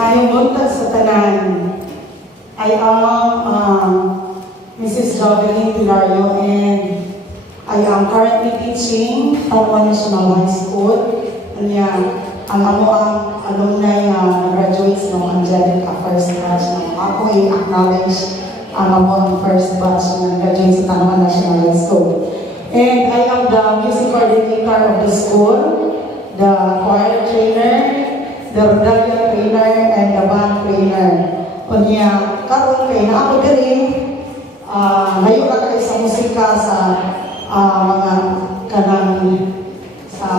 Mayong buntag sa tanan. I am Mrs. Jovelyn Pilario and I am currently teaching Taiwan National High School. Ang alumni graduates ng Angelica first batch ng ako i-acknowledge ang first batch ng graduates sa Taiwan National High School. And I am the music coordinator of the school, the choir trainer, the Rodalian trainer, and the band trainer. Kunya, karon kay na ako din, layo na kayo sa musika sa mga kanang sa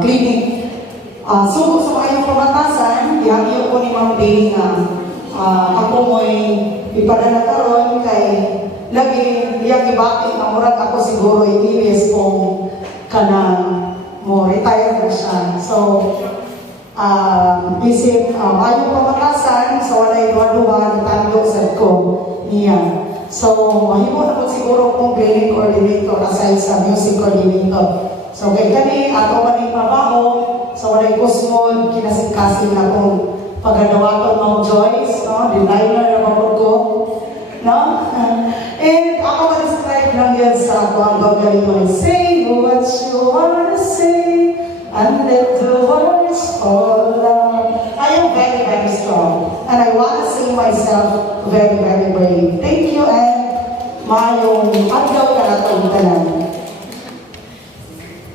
clinic. So ayong pamatasan, ihagyo ko ni Ma'am Day nga ako mo'y ipadala karon kay lagi iyang ibati na murag ako siguro i-ilis kung kanang mo retire na siya. So, isip ayong pamatasan sa walay duwa-duwa itando sa ko niya. So, mahimo na po siguro kong training coordinator aside sa music coordinator. So, kay kani ato man yung trabaho sa walay kusmod kinasikasin na kong pagadawa ko ng Joyce, no? Designer na mapod ko, no? And ako ma-describe lang yan sa ako ang gagaling ko. Say what you wanna say and let the words fall out. I am very, very strong. And I wanna see myself very, very brave. Thank you and mayong adlaw ka na taon.